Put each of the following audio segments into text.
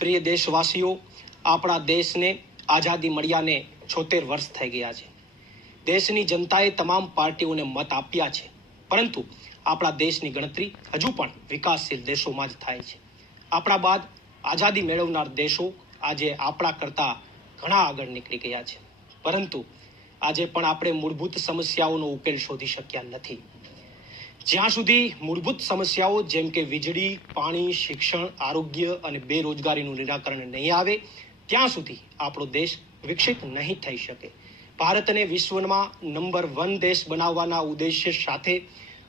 પ્રિય દેશવાસીઓ, આપણા દેશને આઝાદી મળ્યાને 76 વર્ષ થઈ ગયા છે. દેશની જનતાએ તમામ પાર્ટીઓને મત આપ્યા છે, પરંતુ આપણા દેશની ગણતરી હજુ પણ વિકાસશીલ દેશોમાં જ થાય છે. આપણા બાદ આઝાદી મેળવનાર દેશો આજે આપણા કરતા ઘણા આગળ નીકળી ગયા છે, પરંતુ આજે પણ આપણે મૂળભૂત સમસ્યાઓનો ઉકેલ શોધી શક્યા નથી. જ્યાં સુધી મૂળભૂત સમસ્યાઓ જેમ કે વીજળી, પાણી, શિક્ષણ, આરોગ્ય અને બેરોજગારીનું નિરાકરણ નહીં આવે, ત્યાં સુધી આપણો દેશ વિકસિત નહીં થઈ શકે. ભારતને વિશ્વમાં નંબર 1 દેશ બનાવવાના ઉદ્દેશ્ય સાથે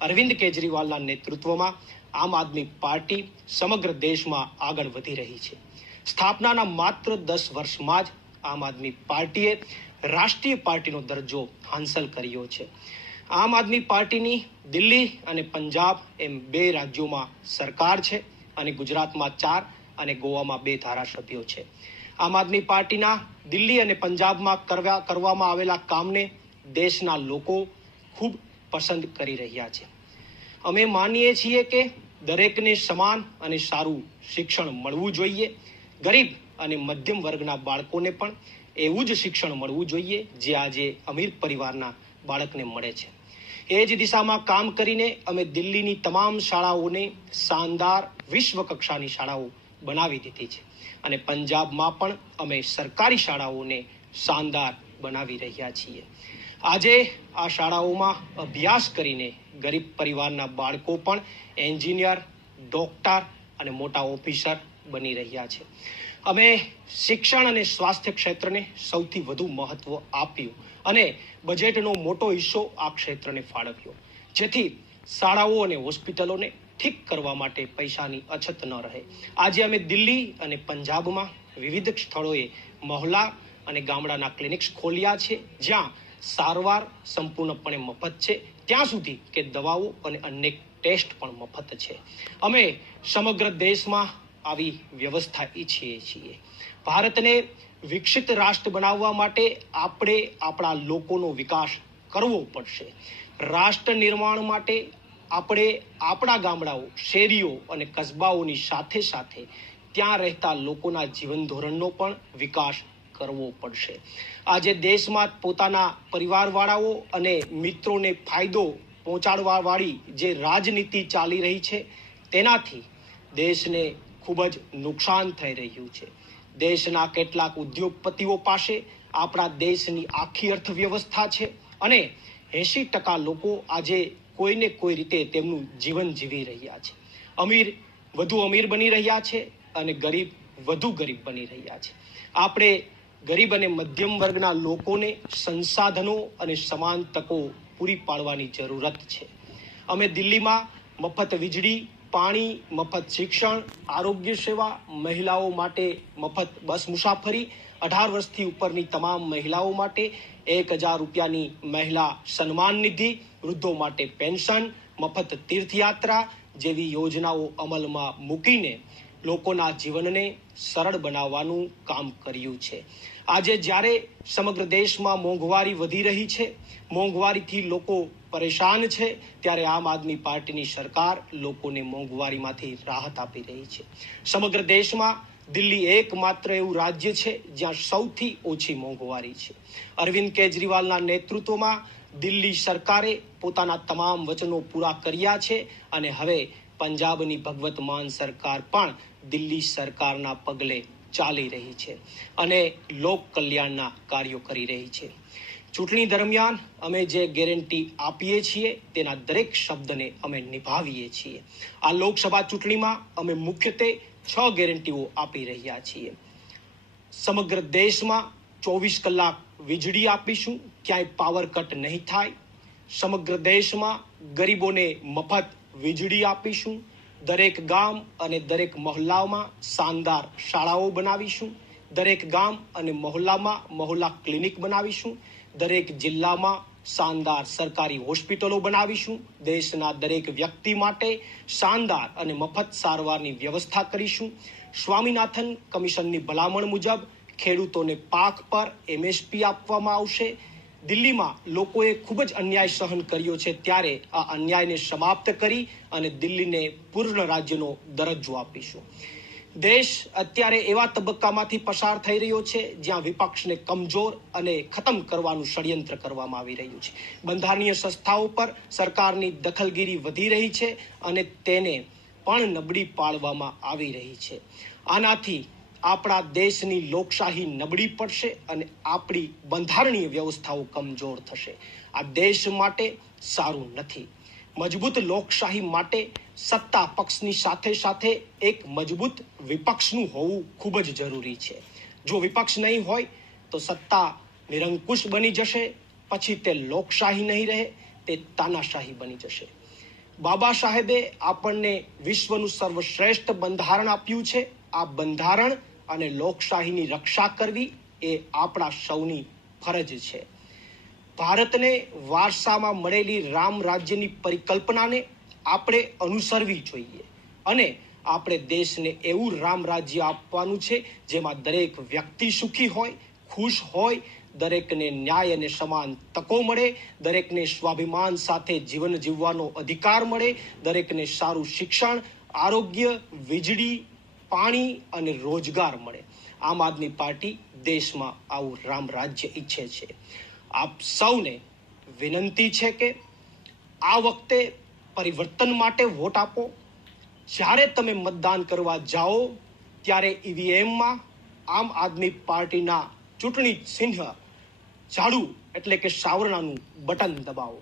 અરવિંદ કેજરીવાલના નેતૃત્વમાં આમ આદમી પાર્ટી સમગ્ર દેશમાં આગળ વધી રહી છે. સ્થાપનાના માત્ર 10 વર્ષમાં જ આમ આદમી પાર્ટીએ રાષ્ટ્રીય પાર્ટીનો દરજ્જો હાંસલ કર્યો છે. આમ આદમી પાર્ટીની દિલ્હી અને પંજાબ એમ 2 રાજ્યોમાં સરકાર છે અને ગુજરાતમાં 4 અને ગોવામાં 2 ધારાસભ્યો છે. આમ આદમી પાર્ટીના દિલ્હી અને પંજાબમાં કરવામાં આવેલા કામને દેશના લોકો ખૂબ પસંદ કરી રહ્યા છે. અમે માનીએ છીએ કે દરેકને સમાન અને સારું શિક્ષણ મળવું જોઈએ. ગરીબ અને મધ્યમ વર્ગના બાળકોને પણ એવું જ શિક્ષણ મળવું જોઈએ જે આજે અમીર પરિવારના બાળકને મળે છે. એ જ દિશામાં કામ કરીને અમે દિલ્હીની તમામ શાળાઓને શાનદાર વિશ્વ કક્ષાની શાળાઓ બનાવી દીધી છે અને પંજાબમાં પણ અમે સરકારી શાળાઓને શાનદાર બનાવી રહ્યા છીએ. આજે આ શાળાઓમાં અભ્યાસ કરીને ગરીબ પરિવારના બાળકો પણ એન્જિનિયર, ડોક્ટર અને મોટા ઓફિસર બની રહ્યા છે. અમે શિક્ષણ અને સ્વાસ્થ્ય ક્ષેત્રને સૌથી વધુ મહત્વ આપ્યું અને બજેટનો મોટો હિસ્સો આ ક્ષેત્રને ફાળવ્યો, જેથી શાળાઓ અને હોસ્પિટલોને ઠીક કરવા માટે પૈસાની અછત ન રહે. આજે અમે દિલ્હી અને પંજાબમાં વિવિધ સ્થળોએ મહોલ્લા અને ગામડાના ક્લિનિક્સ ખોલ્યા છે, જ્યાં સારવાર સંપૂર્ણપણે મફત છે, ત્યાં સુધી કે દવાઓ અને અનેક ટેસ્ટ પણ મફત છે. અમે સમગ્ર દેશમાં આવી વ્યવસ્થા ઈચ્છીએ છીએ. ભારતને વિકસિત રાષ્ટ્ર બનાવવા માટે આપણે આપણા લોકોનો વિકાસ કરવો પડશે. રાષ્ટ્ર નિર્માણ માટે આપણે આપણા ગામડાઓ, શેરીઓ અને કસ્બાઓની સાથે સાથે ત્યાં રહેતા લોકોના જીવન ધોરણનો પણ વિકાસ કરવો પડશે. આજે દેશમાં પોતાના પરિવારવાળાઓ અને મિત્રોને ફાયદો પહોંચાડવા વાળી જે રાજનીતિ ચાલી રહી છે, તેનાથી દેશને ખૂબ જ નુકસાન થઈ રહ્યું છે. દેશના કેટલાક ઉદ્યોગપતિઓ પાસે આપણા દેશની આખી અર્થવ્યવસ્થા છે અને 80% લોકો આજે કોઈને કોઈ રીતે તેમનું જીવન જીવી રહ્યા છે. અમીર વધુ અમીર બની રહ્યા છે અને ગરીબ વધુ ગરીબ બની રહ્યા છે. આપણે ગરીબ અને મધ્યમ વર્ગના લોકોને સંસાધનો અને સમાન તકો પૂરી પાડવાની જરૂરત છે. અમે દિલ્હીમાં મફત વીજળી, પાણી, મફત શિક્ષણ, આરોગ્ય સેવા, મહિલાઓ માટે મફત બસ મુસાફરી, 18 વર્ષથી ઉપરની તમામ મહિલાઓ માટે 1000 રૂપિયાની મહિલા સન્માન નિધિ, વૃદ્ધો માટે પેન્શન, મફત તીર્થયાત્રા જેવી યોજનાઓ અમલમાં મૂકીને લોકોના જીવનને સરળ બનાવવાનું કામ કર્યું છે. આજે જ્યારે સમગ્ર દેશમાં મોંઘવારી વધી રહી છે, મોંઘવારીથી લોકો પરેશાન છે, ત્યારે આમ આદમી પાર્ટીની સરકાર લોકોને મોંઘવારીમાંથી રાહત આપી રહી છે. સમગ્ર દેશમાં દિલ્હી એકમાત્ર એવું રાજ્ય છે જ્યાં સૌથી ઓછી મોંઘવારી છે. અરવિંદ કેજરીવાલના નેતૃત્વમાં દિલ્હી સરકારે પોતાના તમામ વચનો પૂરા કર્યા છે અને હવે પંજાબની ભગવત માન સરકાર પણ દિલ્હી સરકારના પગલે ચાલી રહી છે અને લોક કલ્યાણના કાર્યો કરી રહી છે. ચૂંટણી દરમિયાન અમે જે ગેરંટી આપીએ છીએ તેના દરેક શબ્દને અમે નિભાવીએ છીએ. આ લોકસભા ચૂંટણીમાં અમે મુખ્યત્વે 6 ગેરંટીઓ આપી રહ્યા છીએ. સમગ્ર દેશમાં 24 કલાક વીજળી આપીશું, ક્યાંય પાવર કટ નહીં થાય. સમગ્ર દેશમાં ગરીબોને મફત વીજળી આપીશું. દરેક ગામ અને દરેક મહોલ્લામાં શાનદાર શાળાઓ બનાવીશું. દરેક ગામ અને મહોલ્લા ક્લિનિક બનાવીશું. દરેક જિલ્લામાં શાનદાર સરકારી હોસ્પિટલો બનાવીશું. દેશના દરેક વ્યક્તિ માટે શાનદાર અને મફત સારવારની વ્યવસ્થા કરીશું. સ્વામીનાથન કમિશનની ભલામણ મુજબ ખેડૂતોને પાક પર MSP આપવામાં આવશે. દિલ્હીમાં લોકોએ ખૂબ જ અન્યાય સહન કર્યો છે, ત્યારે આ અન્યાયને સમાપ્ત કરી અને દિલ્હીને પૂર્ણ રાજ્યનો દરજ્જો આપીશું. દેશ અત્યારે એવા તબક્કામાંથી પસાર થઈ રહ્યો છે જ્યાં વિપક્ષને કમજોર અને ખતમ કરવાનું ષડયંત્ર કરવામાં આવી રહ્યું છે. બંધારણીય સંસ્થાઓ પર સરકારની દખલગીરી વધી રહી છે અને તેને પણ નબળી પાડવામાં આવી રહી છે. આનાથી આપણા દેશની લોકશાહી નબળી પડશે અને આપણી બંધારણીય વ્યવસ્થાઓ કમજોર થશે. આ દેશ માટે સારું નથી. મજબૂત લોકશાહી માટે સત્તા પક્ષની સાથે સાથે એક મજબૂત વિપક્ષનું હોવું ખૂબ જ જરૂરી છે. જો વિપક્ષ નહીં હોય તો સત્તા નિરંકુશ બની જશે, પછી તે લોકશાહી નહીં રહે, તે તાનાશાહી બની જશે. બાબા સાહેબે આપણને વિશ્વનું સર્વશ્રેષ્ઠ બંધારણ આપ્યું છે. આ બંધારણ અને લોકશાહીની રક્ષા કરવી એ આપણા સૌની ફરજ છે. ભારતને વારસામાં મળેલી રામ રાજ્યની પરિકલ્પનાને આપણે અનુસરવી જોઈએ અને આપણે દેશને એવું રામ રાજ્ય આપવાનું છે જેમાં દરેક વ્યક્તિ સુખી હોય, ખુશ હોય, દરેકને ન્યાય અને સમાન તકો મળે, દરેકને સ્વાભિમાન સાથે જીવન જીવવાનો અધિકાર મળે, દરેકને સારું શિક્ષણ, આરોગ્ય, વીજળી, પાણી અને રોજગાર મળે. આમ આદમી પાર્ટી દેશમાં આવું રામ રાજ્ય ઈચ્છે છે. આપ સૌને વિનંતી છે કે આ વખતે પરિવર્તન માટે વોટ આપો. જ્યારે તમે મતદાન કરવા જાઓ ત્યારે ઈવીએમમાં આમ આદમી પાર્ટીના ચૂંટણી ચિહ્ન ઝાડુ એટલે કે સાવરણાનું બટન દબાવો.